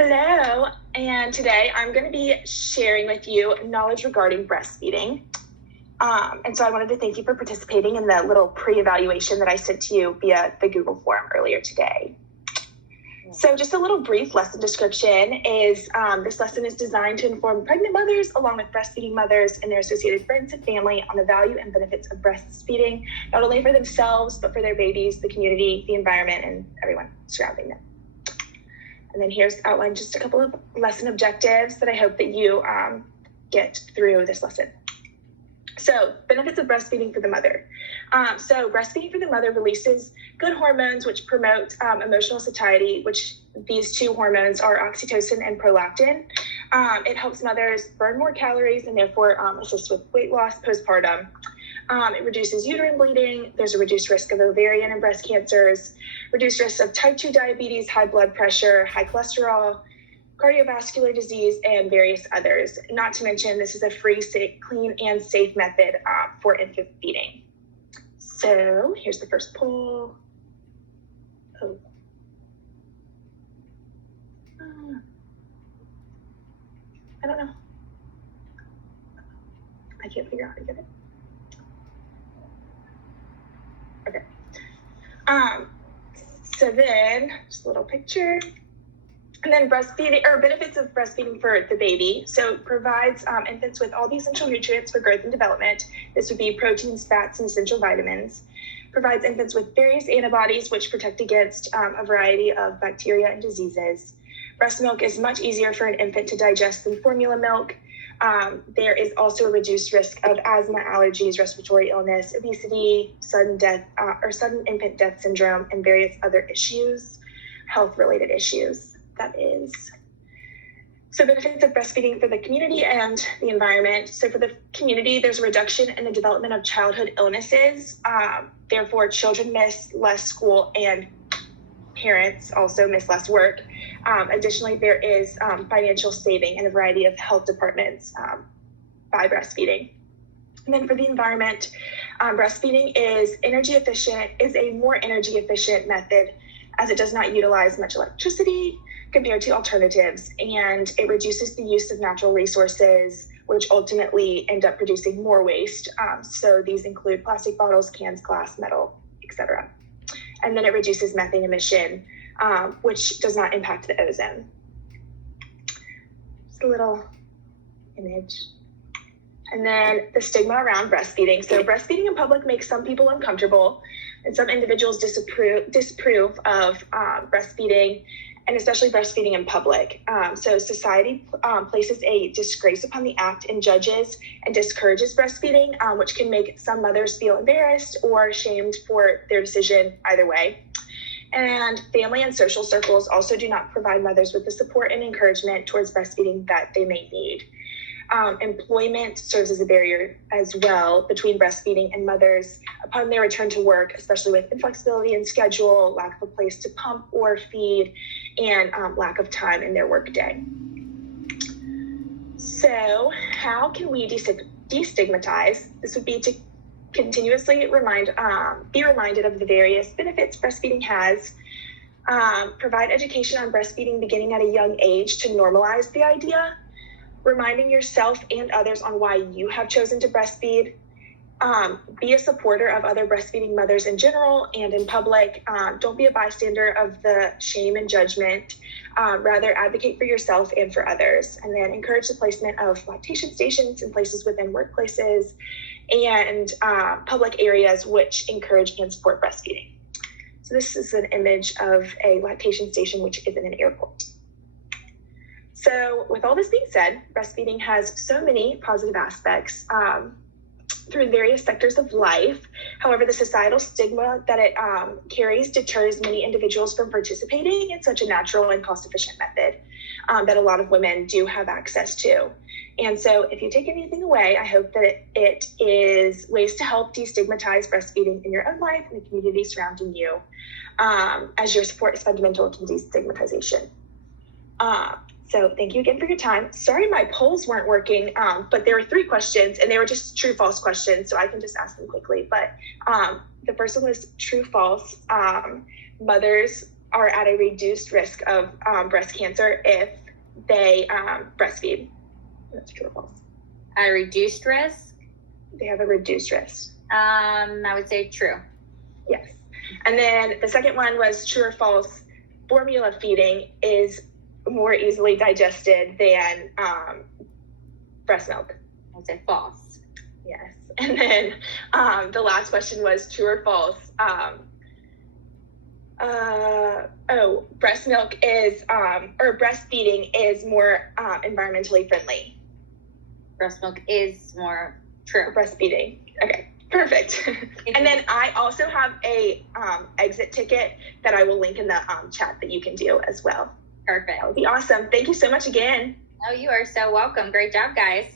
Hello, and today I'm going to be sharing with you knowledge regarding breastfeeding. And so I wanted to thank you for participating in the little pre-evaluation that I sent to you via the Google form earlier today. So just a little brief lesson description is this lesson is designed to inform pregnant mothers along with breastfeeding mothers and their associated friends and family on the value and benefits of breastfeeding, not only for themselves, but for their babies, the community, the environment, and everyone surrounding them. And then here's outlined just a couple of lesson objectives that I hope that you get through this lesson. So benefits of breastfeeding for the mother. So breastfeeding for the mother releases good hormones which promote emotional satiety, which these two hormones are oxytocin and prolactin. It helps mothers burn more calories and therefore assists with weight loss postpartum. It reduces uterine bleeding. There's a reduced risk of ovarian and breast cancers, reduced risk of type 2 diabetes, high blood pressure, high cholesterol, cardiovascular disease, and various others. Not to mention, this is a free, safe, clean, and safe method for infant feeding. So here's the first poll. I don't know. I can't figure out how to get it. Okay. So then, just a little picture. And then breastfeeding, or benefits of breastfeeding for the baby. So it provides infants with all the essential nutrients for growth and development. This would be proteins, fats, and essential vitamins. Provides infants with various antibodies which protect against a variety of bacteria and diseases. Breast milk is much easier for an infant to digest than formula milk. There is also a reduced risk of asthma, allergies, respiratory illness, obesity, sudden death, or sudden infant death syndrome, and various other issues, health-related issues. That is. So benefits of breastfeeding for the community and the environment. So for the community, there's a reduction in the development of childhood illnesses. Therefore, children miss less school and parents also miss less work. Additionally, there is financial saving in a variety of health departments by breastfeeding. And then for the environment, breastfeeding is a more energy efficient method as it does not utilize much electricity compared to alternatives, and it reduces the use of natural resources, which ultimately end up producing more waste. So these include plastic bottles, cans, glass, metal, etc. And then it reduces methane emission, which does not impact the ozone. Just a little image. And then the stigma around breastfeeding. So breastfeeding in public makes some people uncomfortable, and some individuals disapprove of breastfeeding, and especially breastfeeding in public. So society places a disgrace upon the act and judges and discourages breastfeeding, which can make some mothers feel embarrassed or shamed for their decision either way. And family and social circles also do not provide mothers with the support and encouragement towards breastfeeding that they may need. Employment serves as a barrier as well between breastfeeding and mothers upon their return to work, especially with inflexibility in schedule, lack of a place to pump or feed, and lack of time in their workday. So how can we destigmatize? This would be to continuously be reminded of the various benefits breastfeeding has, provide education on breastfeeding beginning at a young age to normalize the idea, reminding yourself and others on why you have chosen to breastfeed, be a supporter of other breastfeeding mothers in general and in public. Don't be a bystander of the shame and judgment. Rather, advocate for yourself and for others. And then encourage the placement of lactation stations in places within workplaces and public areas which encourage and support breastfeeding. So this is an image of a lactation station which is in an airport. So with all this being said, breastfeeding has so many positive aspects through various sectors of life. However, the societal stigma that it carries deters many individuals from participating in such a natural and cost-efficient method that a lot of women do have access to. And so if you take anything away, I hope that it is ways to help destigmatize breastfeeding in your own life and the community surrounding you, as your support is fundamental to destigmatization. So thank you again for your time. Sorry my polls weren't working, but there were 3 questions and they were just true, false questions, so I can just ask them quickly. But the first one was true, false. Mothers are at a reduced risk of breast cancer if they breastfeed. That's true or false? At a reduced risk? They have a reduced risk. I would say true. Yes. And then the second one was true or false. Formula feeding is more easily digested than breast milk. I would say false. Yes. And then the last question was true or false. Breast milk is, or breastfeeding is more environmentally friendly. Breast milk is more true. Breastfeeding. Okay, perfect. And then I also have a exit ticket that I will link in the chat that you can do as well. Perfect. That would be awesome. Thank you so much again. Oh, you are so welcome. Great job, guys.